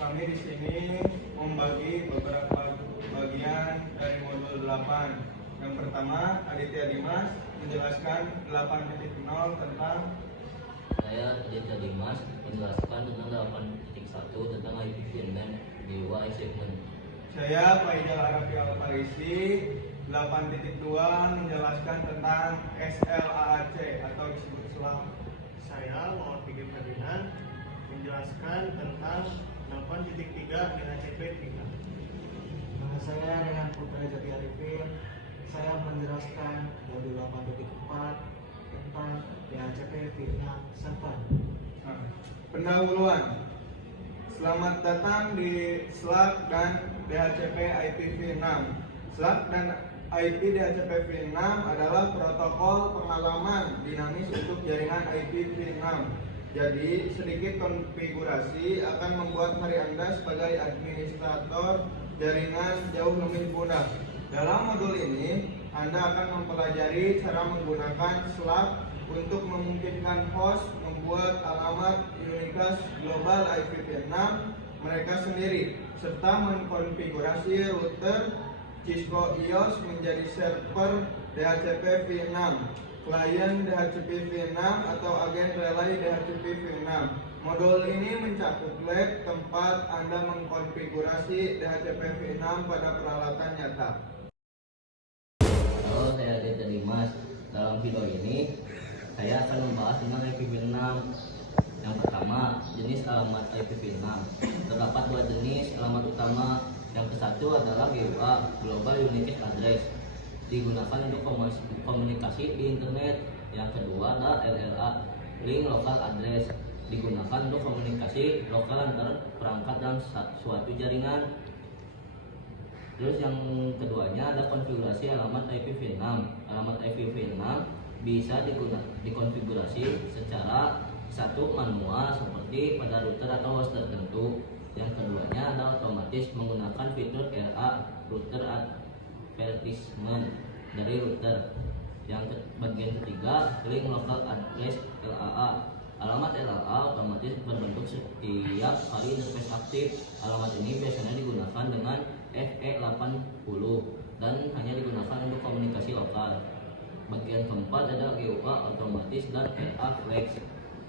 Kami di sini membagi beberapa bagian dari modul 8. Yang pertama, Aditya Dimas menjelaskan 8.0 tentang Saya Aditya Dimas menjelaskan tentang 8.1 tentang IPv6 Dewa Segment. Saya Faizal Arafi Al-Farisi 8.2 menjelaskan tentang SLAAC atau disebut SLAAC. Saya Muhammad Fikri Ferdinand menjelaskan tentang 8.3 DHCP 3. Saya dengan Putra Jati Arifin, saya menjelaskan dari 8.4 tentang DHCP V6 server. Pendahuluan. Selamat datang di SLAAC dan DHCP IPv6. SLAAC dan IP DHCP V6 adalah protokol pengalaman dinamis untuk jaringan IPv6. Jadi, sedikit konfigurasi akan membuat hari Anda sebagai administrator jaringan jauh lebih mudah. Dalam modul ini, Anda akan mempelajari cara menggunakan SLAAC untuk memungkinkan host membuat alamat unicast global IPv6 mereka sendiri, serta mengkonfigurasi router Cisco EOS menjadi server DHCP V6, klien DHCP V6 atau agen relay DHCP V6. Modul ini mencakup lab tempat Anda mengkonfigurasi DHCP V6 pada peralatan nyata. Halo, saya Aditya Dimas. Dalam video ini, saya akan membahas tentang IPv6. Yang pertama, jenis alamat IPv6. Terdapat dua jenis alamat utama. Yang satu adalah GUA Global Unique Address, digunakan untuk komunikasi di internet. Yang kedua adalah LLA Link Local Address, digunakan untuk komunikasi lokal antar perangkat dalam suatu jaringan. Terus yang keduanya ada konfigurasi alamat IPv6. Alamat IPv6 bisa dikonfigurasi secara satu manual seperti pada router atau host tertentu. Yang keduanya adalah otomatis menggunakan fitur RA Router Advertisement dari router. Yang bagian ketiga link local address LAA. Alamat LAA otomatis berbentuk setiap kali interface aktif. Alamat ini biasanya digunakan dengan FE80 dan hanya digunakan untuk komunikasi lokal. Bagian keempat ada GUA otomatis dan RA flags.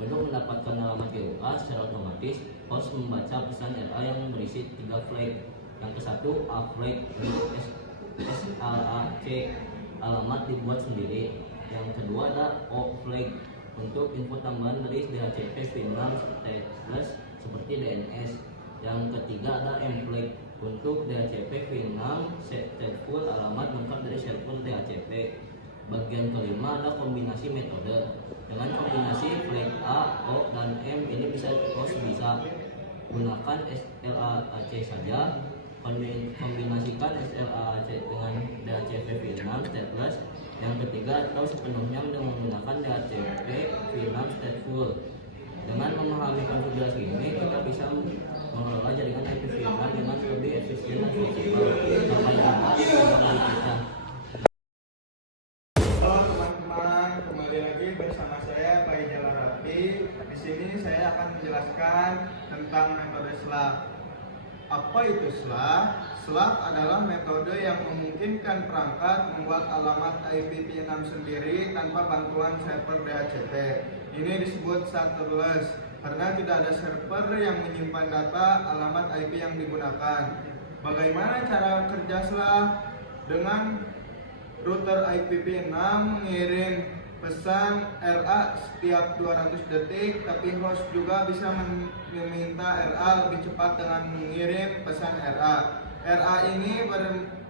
Untuk mendapatkan alamat GUA secara otomatis, host membaca pesan RA yang berisi 3 flag. Yang ke satu A flag untuk SLAAC, alamat dibuat sendiri. Yang kedua ada O flag untuk info tambahan dari DHCP V6 stateless seperti DNS. Yang ketiga ada M flag untuk DHCP V6 stateful, alamat lengkap dari server DHCP. Bagian kelima ada kombinasi metode. Dengan kombinasi flag A, O, dan M ini host bisa gunakan SLAAC saja. Kombinasikan SLAAC dengan DHCP V6 stateless. Yang ketiga atau sepenuhnya dengan menggunakan DHCP V6 stateful. Dengan memahami konfigurasi ini, kita bisa mengelola jaringan IPv6 dengan lebih efisien dan fleksibel. Sampai jumpa di video berikutnya. Halo teman-teman, kembali lagi bersama saya Faizal Arafi. Di sini saya akan menjelaskan tentang metode SLAAC. Apa itu SLAAC? SLAAC adalah metode yang memungkinkan perangkat membuat alamat IPv6 sendiri tanpa bantuan server DHCP. Ini disebut serverless karena tidak ada server yang menyimpan data alamat IP yang digunakan. Bagaimana cara kerja SLAAC? Dengan router IPv6 mengirim pesan RA setiap 200 detik, tapi host juga bisa meminta RA lebih cepat dengan mengirim pesan RA. RA ini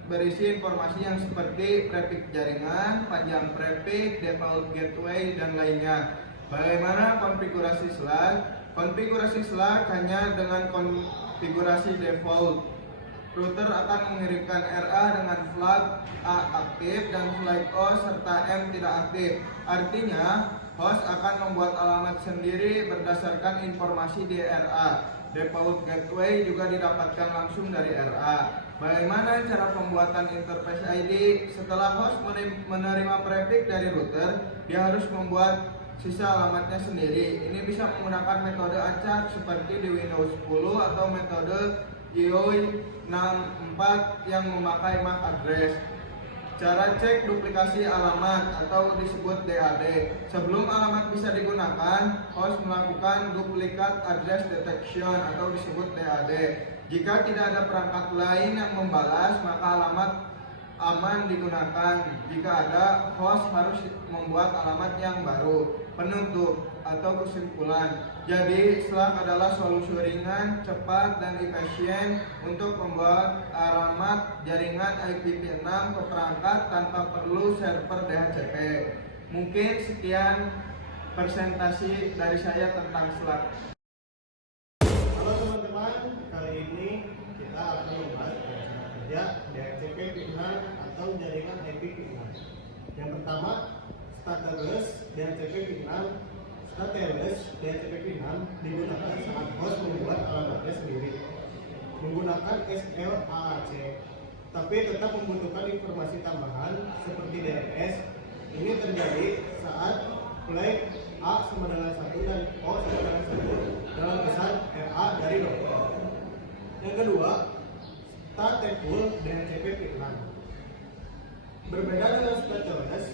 berisi informasi yang seperti prefix jaringan, panjang prefix, default gateway, dan lainnya. Bagaimana konfigurasi SLAAC? Konfigurasi SLAAC hanya dengan konfigurasi default. Router akan mengirimkan RA dengan flag A aktif dan flag O serta M tidak aktif. Artinya, host akan membuat alamat sendiri berdasarkan informasi di RA. Default gateway juga didapatkan langsung dari RA. Bagaimana cara pembuatan interface ID? Setelah host menerima prefix dari router, dia harus membuat sisa alamatnya sendiri. Ini bisa menggunakan metode acak seperti di Windows 10 atau metode GUI 64 yang memakai MAC address. Cara cek duplikasi alamat atau disebut DAD. Sebelum alamat bisa digunakan, host melakukan duplikat address detection atau disebut DAD. Jika tidak ada perangkat lain yang membalas, maka alamat aman digunakan. Jika ada, host harus membuat alamat yang baru. Penutup atau kesimpulan. Jadi, Slack adalah solusi ringan, cepat, dan efisien untuk membuat alamat jaringan IPv6 ke perangkat tanpa perlu server DHCP. Mungkin sekian presentasi dari saya tentang Slack. Halo teman-teman, kali ini kita akan membahas cara kerja DHCP V6 atau jaringan IPv6. Yang pertama, stateless DHCP V6. Stateless DHCP V6 digunakan saat host membuat alamatnya sendiri menggunakan SLAAC, tapi tetap membutuhkan informasi tambahan seperti DNS. Ini terjadi saat flag A sama dengan 1 dan O sama dengan 1 dalam pesan RA dari dokter. Yang kedua, stateful DHCP V6. Berbeda dengan stateless,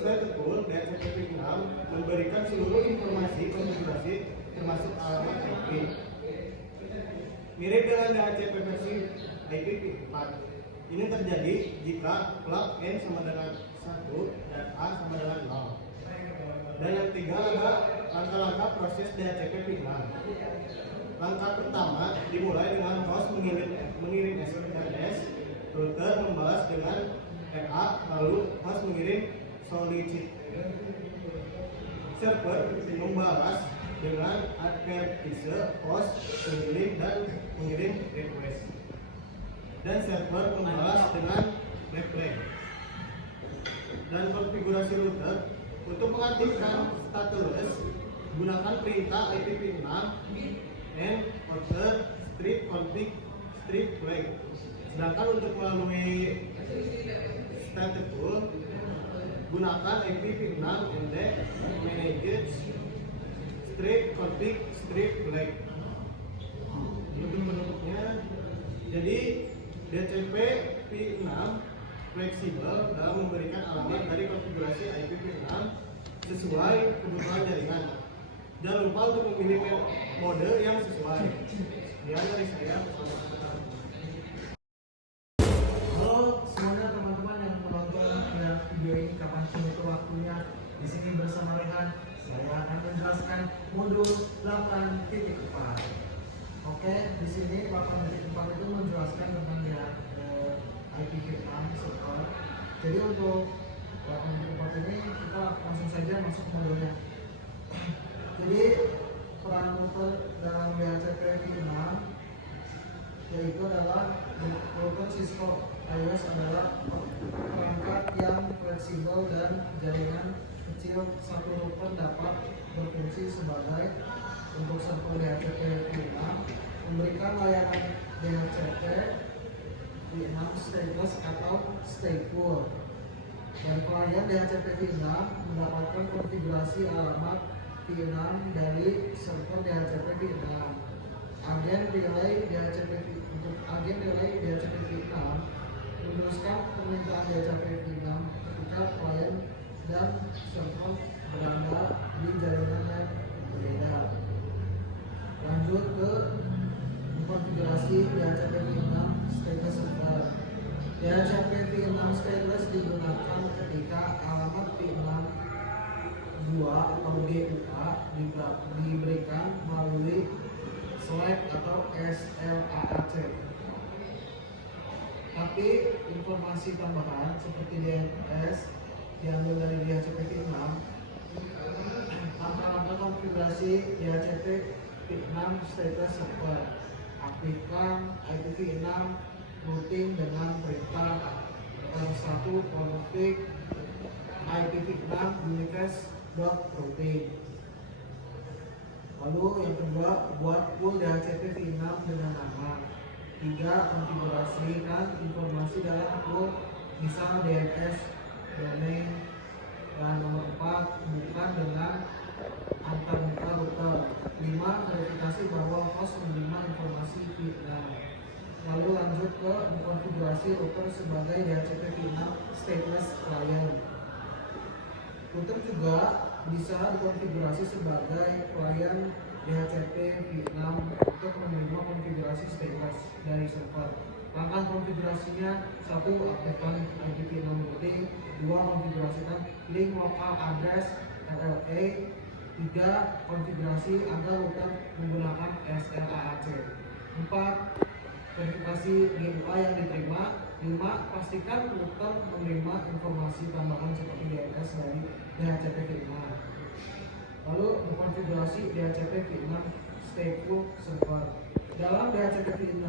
stateful DHCP V6 memberikan seluruh informasi konfigurasi termasuk alamat IP. Mirip dengan DHCP versi IPv4. Ini terjadi jika plug N sama dengan 1 dan A sama dengan 0. Dan yang ketiga adalah langkah-langkah proses DHCP V6. Langkah pertama dimulai dengan host mengirim SMS, router membalas dengan RA, lalu host mengirim solicit. Server membalas dengan advertise, host mengirim request. Dan server membalas dengan reply. Dan konfigurasi router untuk mengaktifkan stateless, gunakan perintah IPv6 and order strip config strip flag. Sedangkan untuk melalui stateful, gunakan IPv6 and manage strip config strip flag. Untuk bentuknya, jadi DHCP V6 fleksibel dalam memberikan alamat dari konfigurasi IPv6 sesuai kebutuhan jaringan. Jangan lupa untuk memilih mode yang sesuai. Sekian dari saya. Halo semuanya teman-teman yang menonton video ini kapanpun itu waktunya. Di sini bersama Rehan, saya akan menjelaskan modul 8.4. Oke, di sini 8.4 itu menjelaskan tentang IPv6 server. Jadi untuk 8.4 ini kita langsung saja masuk modulnya. Jadi peran router dalam DHCP V6 yaitu adalah router Cisco iOS adalah perangkat yang fleksibel dan jaringan kecil. Satu router dapat berfungsi sebagai untuk server DHCP V6, memberikan layanan DHCP V6 stateless atau stateful. Dan klien DHCP V6 mendapatkan konfigurasi alamat V6 dari server DHCP V6. Agen relay DHCP untuk agen relay DHCP V6 meneruskan permintaan DHCP V6 ketika klien dan server berada di jaringan yang berbeda. Lanjut ke konfigurasi DHCP V6 stateless server. DHCP V6 stateless digunakan ketika alamat V6 2 atau DUA diberikan melalui SLAAC atau SLAAC. Tapi informasi tambahan seperti DNS diambil dari DHCP V6. Langkah-langkah konfigurasi DHCP V6 stateless server. Aktifkan IPv6 routing dengan perintah R1 config IPv6 uniface.routing. Lalu yang kedua, buat pool DHCP V6 dengan nama. 3. Konfigurasikan informasi dalam pool, misal DNS, domain, Dan nomor 4, bukan dengan antarmuka router. 5, verifikasi bahwa host menerima informasi V6. Lalu lanjut ke konfigurasi router sebagai DHCP V6 stateless client. Router juga bisa dikonfigurasi sebagai klien DHCP V6 untuk menerima konfigurasi stateless dari server. Langkah konfigurasinya: 1. Aktifkan IPv6 routing. 2. Konfigurasikan link local address LLA. 3. Konfigurasi agar router menggunakan SLAAC. 4. Verifikasi GUI yang diterima. 5. Pastikan router menerima informasi tambahan seperti DNS dari DHCP V6. Lalu konfigurasi DHCP V6 stateful server. Dalam DHCP V6,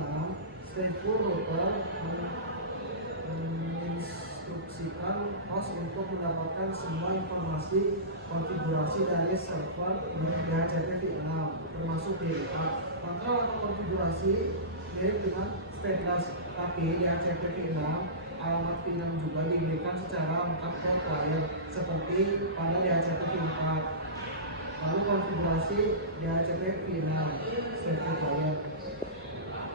stateful router menginstruksikan host untuk mendapatkan semua informasi konfigurasi dari server DHCP V6, termasuk DLA. Langkah konfigurasi mirip dengan stateless, tapi DHCP V6 alamat V6 juga diberikan secara lengkap ke klien seperti pada DHCP V4. Lalu konfigurasi DHCP V6 stateful client.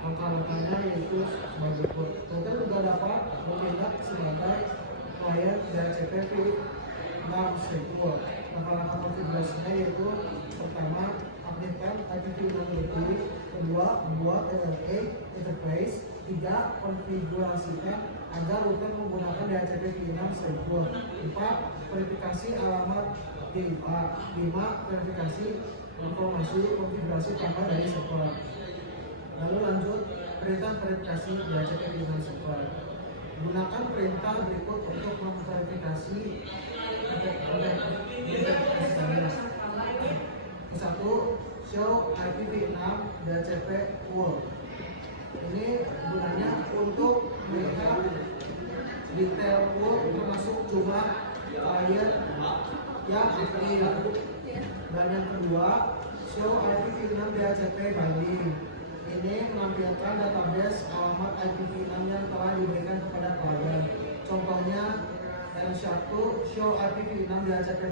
Langkah-langkahnya yaitu sebagai berikut. Router juga dapat bertindak sebagai klien DHCP V6 stateful. Langkah-langkah konfigurasinya yaitu: pertama, aktifkan IPv6 routing. Kedua, membuat LLA interface. 3. Konfigurasikan agar router menggunakan DHCP V6 stateful. 4. Verifikasi alamat GUI. 5. Verifikasi informasi konfigurasi tambah dari server. Lalu lanjut perintah verifikasi DHCP V6 server. Gunakan perintah berikut untuk memverifikasi tadi. 1. Show IPv6 DHCP full. Ini gunanya untuk melihat detail full termasuk jumlah klien yang aktif. Dan yang kedua, show IPv6 DHCP binding. Ini menampilkan database alamat IPv6 yang telah diberikan kepada klien. Contohnya R1, show IPv6 DHCP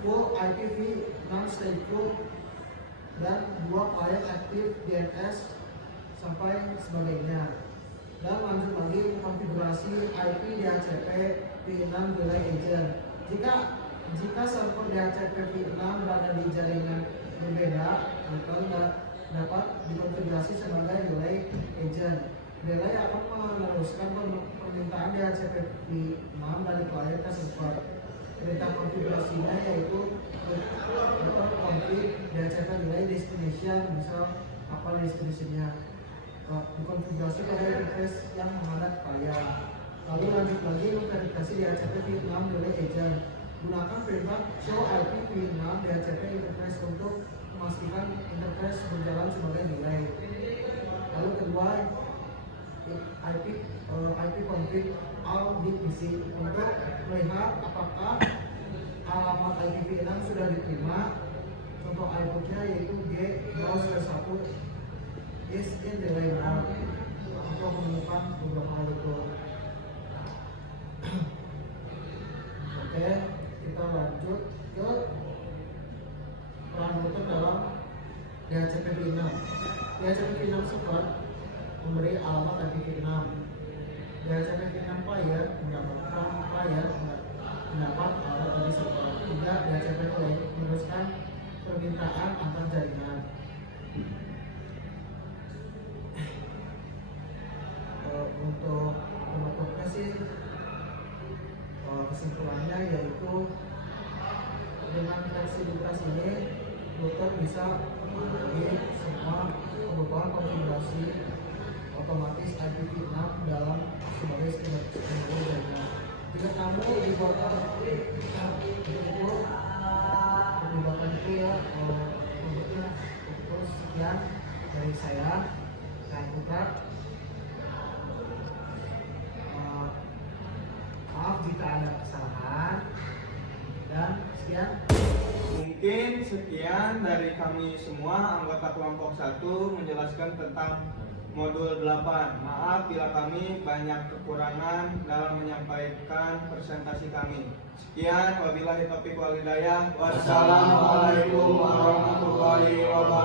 full IPv6 stateful, dan 2 klien aktif DNS sampai sebagainya. Dan lanjut lagi konfigurasi IP DHCP V6 relay agent. Jika server DHCP V6 berada di jaringan berbeda, maka dapat dikonfigurasi sebagai relay agent. Relay akan meneruskan permintaan DHCP V6 dari klien ke server. Perintah konfigurasinya yaitu config DHCP relay destination, misal apa destinasinya, dikonfigurasi pada interface yang menghadap klien. Lalu lanjut lagi memverifikasi DHCP V6 relay agent. Gunakan perintah show IP V6 DHCP interface untuk memastikan interface berjalan sebagai relay. Lalu kedua, IP config all di PC untuk melihat apakah alamat IPv6 sudah diterima. Contoh outputnya yaitu G0/1 is in relay mode untuk menemukan beberapa hal itu. Oke, kita lanjut ke peran router dalam DHCP V6. DHCP V6 server memberi alamat IPv6. DHCP V6 client mendapat alamat dari server. 3. DHCP client meneruskan permintaan antar jaringan. Untuk penutupnya sih, kesimpulannya yaitu dengan fleksibilitas ini router bisa memenuhi semua kebutuhan konfigurasi otomatis IPv6 dalam sebagai standar jaringan. Jika kamu dibuatkan itu ya, menurutnya itu sekian dari saya dan Putra. Maaf jika ada kesalahan, dan sekian. Mungkin sekian dari kami semua anggota kelompok 1 menjelaskan tentang modul 8. Maaf bila kami banyak kekurangan dalam menyampaikan presentasi kami. Sekian, wabillahi taufiq wal hidayah. Wassalamualaikum warahmatullahi wabarakatuh.